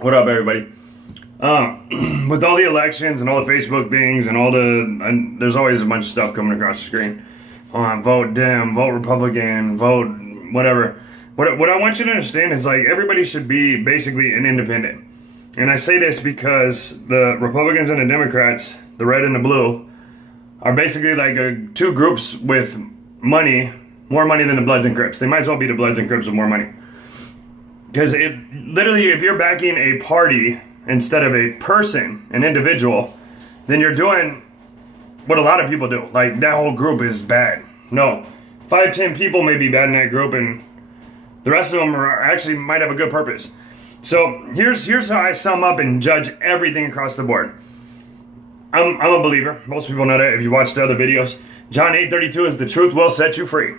What up, everybody? With all the elections and all the Facebook things and there's always a bunch of stuff coming across the screen. Vote Dem, vote Republican, vote whatever. What I want you to understand is like everybody should be basically an independent. And I say this because the Republicans and the Democrats, the red and the blue, are basically like two groups with money, more money than the Bloods and Crips. They might as well be the Bloods and Crips with more money. Because it literally, if you're backing a party instead of a person, an individual, then you're doing what a lot of people do. Like, that whole group is bad. No. 5, 10 people may be bad in that group, and the rest of them are actually might have a good purpose. So here's how I sum up and judge everything across the board. I'm a believer. Most people know that if you watch the other videos. John 8:32 is the truth will set you free.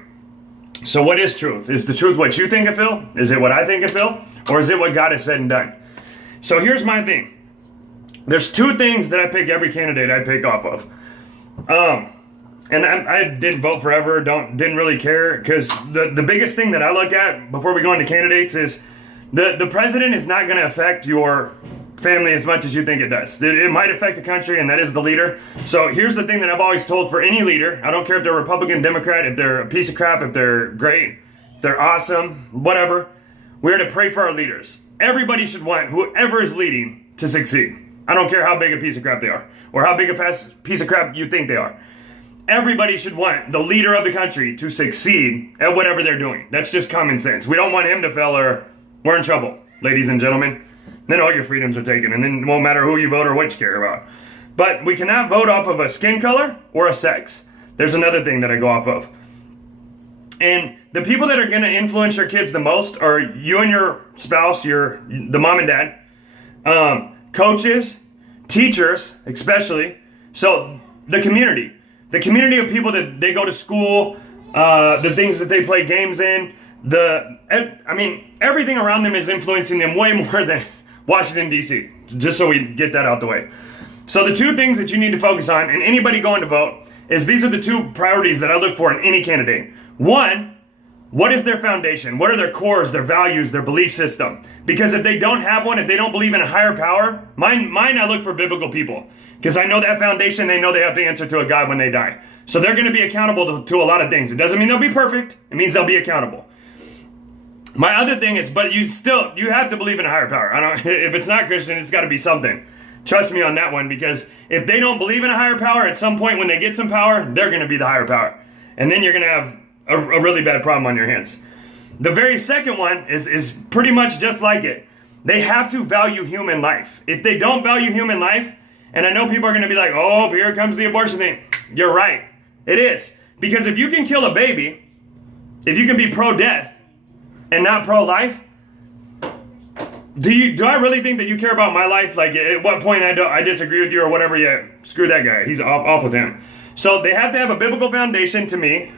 So what is truth? Is the truth what you think and feel? Is it what I think and feel? Or is it what God has said and done? So here's my thing. There's two things that I pick every candidate I pick off of. And I didn't vote forever, didn't really care, because the biggest thing that I look at before we go into candidates is the president is not going to affect your family as much as you think it does. It might affect the country, and that is the leader. So here's the thing that I've always told for any leader. I don't care if they're Republican, Democrat, if they're a piece of crap, if they're great, if they're awesome, whatever. We're to pray for our leaders. Everybody should want whoever is leading to succeed. I don't care how big a piece of crap they are, or how big a piece of crap you think they are. Everybody should want the leader of the country to succeed at whatever they're doing. That's just common sense. We don't want him to fail or we're in trouble, ladies and gentlemen. Then all your freedoms are taken, and then it won't matter who you vote or what you care about. But we cannot vote off of a skin color or a sex. There's another thing that I go off of. And the people that are going to influence your kids the most are you and your spouse, the mom and dad, coaches, teachers, especially. So the community of people that they go to school, the things that they play games in, everything around them is influencing them way more than Washington, D.C., just so we get that out the way. So the two things that you need to focus on, and anybody going to vote, is these are the two priorities that I look for in any candidate. One, what is their foundation? What are their cores, their values, their belief system? Because if they don't have one, if they don't believe in a higher power, mine I look for biblical people. Because I know that foundation, they know they have to answer to a God when they die. So they're going to be accountable to a lot of things. It doesn't mean they'll be perfect. It means they'll be accountable. My other thing is, but you have to believe in a higher power. If it's not Christian, it's got to be something. Trust me on that one, because if they don't believe in a higher power, at some point when they get some power, they're going to be the higher power. And then you're going to have a really bad problem on your hands. The very second one is pretty much just like it. They have to value human life. If they don't value human life, and I know people are going to be like, oh, here comes the abortion thing. You're right. It is. Because if you can kill a baby, if you can be pro-death, and not pro-life, do I really think that you care about my life? Like, at what point I disagree with you or whatever? Yeah, screw that guy. He's off with him. So they have to have a biblical foundation to me,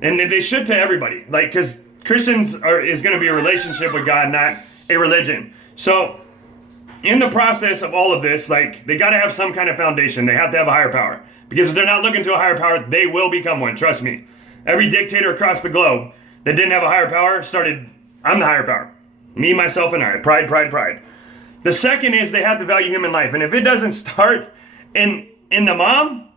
and they should to everybody. Like, because Christians is going to be a relationship with God, not a religion. So in the process of all of this, like, they got to have some kind of foundation. They have to have a higher power. Because if they're not looking to a higher power, they will become one. Trust me. Every dictator across the globe that didn't have a higher power started, I'm the higher power. Me, myself, and I. Pride, pride, pride. The second is they have to value human life. And if it doesn't start in the mom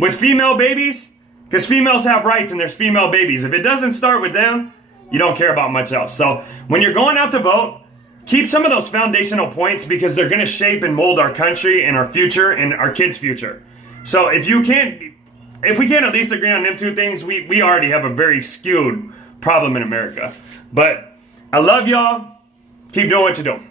with female babies, because females have rights and there's female babies. If it doesn't start with them, you don't care about much else. So when you're going out to vote, keep some of those foundational points because they're going to shape and mold our country and our future and our kids' future. So if we can't at least agree on them two things, we already have a very skewed problem in America. But I love y'all. Keep doing what you're doing.